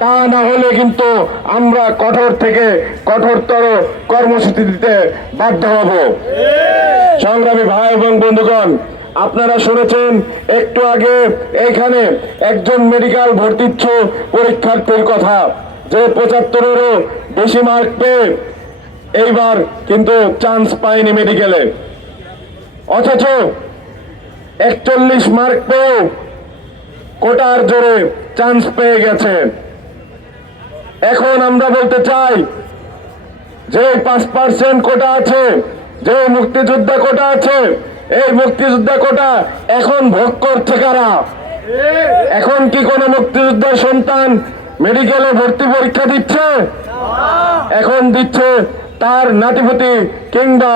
তা না হলে কিন্তু আমরা কঠোর থেকে কঠোরতর কর্মসূচি দিতে বাধ্য হব। সংগ্রামী ভাই এবং বন্ধুগণ, আপনারা শুনেছেন, একটু আগে এখানে একজন মেডিকেল ভর্তিচ্ছ পরীক্ষার্থীর কথা, যে পঁচাত্তরেরও বেশি মার্ক পেয়ে এইবার কিন্তু চান্স পায়নি মেডিকেলে অথচ একচল্লিশ মার্ক পেয়েও কোটার জোরে চান্স পেয়ে গেছে। এখন আমরা বলতে চাই, যে পাঁচ পার্সেন্ট কোটা আছে, যে মুক্তিযোদ্ধা কোটা আছে, এই মুক্তিযোদ্ধা কোটা এখন ভোগ করছে কারা? এখন কি কোনো মুক্তিযোদ্ধার সন্তান মেডিকেলে ভর্তি পরীক্ষা দিচ্ছে? এখন দিচ্ছে তার নাতিপুতি কিংবা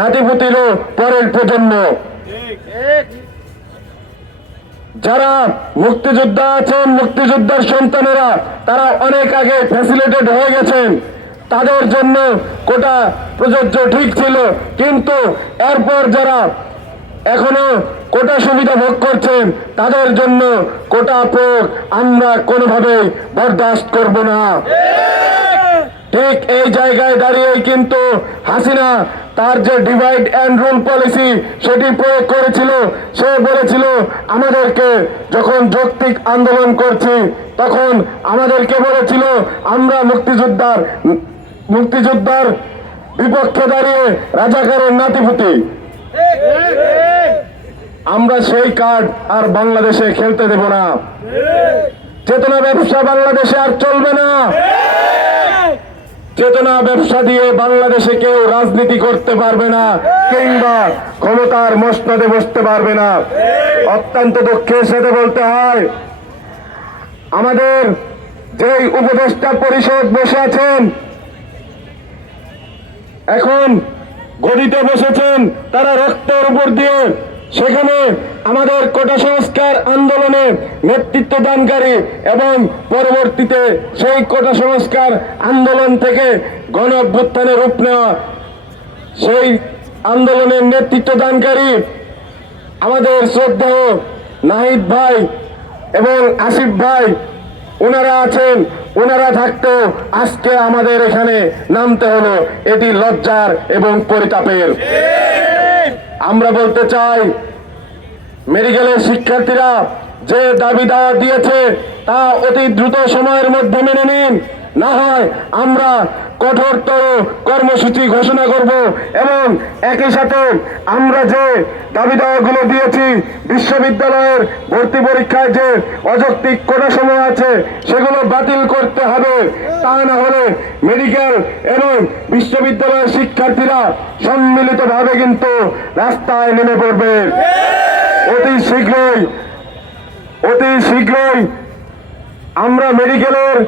নাতিপুতিরও পরের প্রজন্ম। যারা মুক্তিযোদ্ধা আছেন, মুক্তিযোদ্ধার সন্তানেরা, তারা অনেক আগে ফ্যাসিলিটেড হয়ে গেছেন। তাদের জন্য কোটা প্রযোজ্য ঠিক ছিল, কিন্তু এরপর যারা এখনও কোটা সুবিধা ভোগ করছেন, তাদের জন্য কোটা প্রয়োগ আমরা কোনোভাবেই বরদাস্ত করব না। ঠিক এই জায়গায় দাঁড়িয়ে কিন্তু হাসিনা তার যে ডিভাইড অ্যান্ড রুল পলিসি সেটি প্রয়োগ করেছিল, সে বলেছিল, আমাদেরকে যখন যৌক্তিক আন্দোলন করছি, তখন আমাদেরকে বলেছিল, আমরা মুক্তিযোদ্ধার মুক্তিযোদ্ধার বিপক্ষে দাঁড়িয়ে রাজাকারের নাতিপুতি। আমরা সেই কার্ড আর বাংলাদেশে খেলতে দেব না। চেতনা ব্যবসা বাংলাদেশে আর চলবে না। চেতনা ব্যবসা দিয়ে বাংলাদেশে কেউ রাজনীতি করতে পারবে না, কিংবা ক্ষমতার মসনদে বসতে পারবে না। অত্যন্ত দুঃখের সাথে বলতে হয়, আমাদের যেই উপদেষ্টা পরিষদ বসে আছেন, এখন গদিতে বসেছেন তারা রক্তের উপর দিয়ে সেখানে আমাদের কোটা সংস্কার আন্দোলনে নেতৃত্ব দানকারী এবং পরবর্তীতে সেই কোটা সংস্কার আন্দোলন থেকে গণ অভ্যুত্থানে রূপ নেওয়া, সেই আন্দোলনের নেতৃত্ব দানকারী আমাদের শ্রদ্ধেয় নাহিদ ভাই এবং আসিফ ভাই ওনারা আছেন ওনারা থাকতেও আজকে আমাদের এখানে নামতে হলো। এটি লজ্জার এবং পরিতাপের। আমরা বলতে চাই মেডিকেলের শিক্ষার্থীরা যে দাবি দাওয়া দিয়েছে, তা অতি দ্রুত সময়ের মধ্যে মেনে নিন। না হয় আমরা কঠোরতর কর্মসূচি ঘোষণা করব এবং একই সাথে আমরা যে দাবি দাওয়াগুলো দিয়েছি, বিশ্ববিদ্যালয়ের ভর্তি পরীক্ষায় যে অযৌক্তিক কোটা সময় আছে, সেগুলো বাতিল করতে হবে। তা না হলে মেডিকেল এবং বিশ্ববিদ্যালয়ের শিক্ষার্থীরা সম্মিলিতভাবে কিন্তু রাস্তায় নেমে পড়বে। অতি শীঘ্রই অতি শীঘ্রই আমরা মেডিকেলের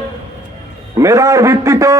মেধার ভিত্তিতে